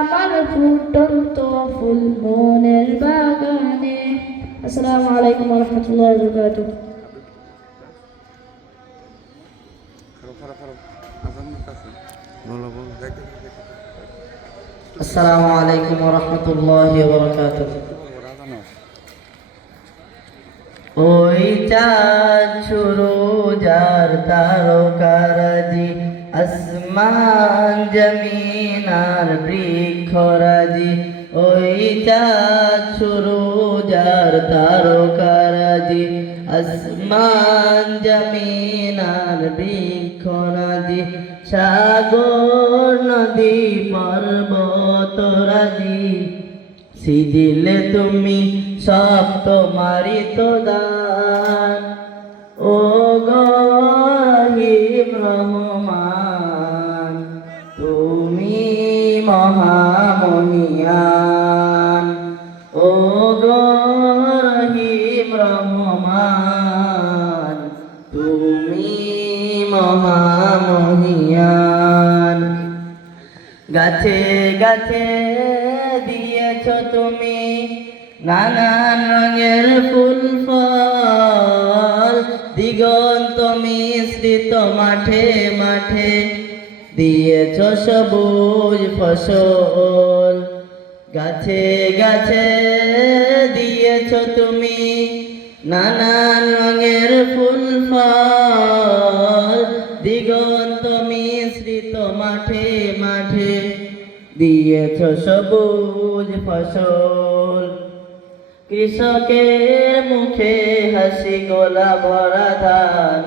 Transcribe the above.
আমার ফুটন্ত ফুল মনের বাগানে। আসসালামু আলাইকুম ওয়া রাহমাতুল্লাহি ওয়া বারাকাতুহু। আসসালামু আলাইকুম ওয়া রাহমাতুল্লাহি ওয়া বারাকাতুহু। ওই চাঁদ সুরুজার তারকারাজি, আসমান জমিন আর বৃক্ষরাজি। ওই চাঁদ সুরুজার তারকারাজি, আসমান জমিন আর বৃক্ষরাজি। সাগর নদী পর্বতরাজি, সিদিলে তুমি সব তোমারই তো দান। ও রহিম রহমান, তুমি মহামহিয়ান। ও রহিম রহমান, তুমি মহামহিয়ান। গাছে গাছে দিয়েছ তুমি নানান রঙের ফুল ফল, দিগন্ত মিশ্রিত মাঠে মাঠে দিয়েছ সবুজ ফসল। গাছে গাছে দিয়েছ তুমি নানান রঙের ফুল ফল, দিগন্ত মিশ্রিত মাঠে মাঠে দিয়েছ সবুজ ফসল। কৃষকের মুখে হাসি গোলা ভরা ধান,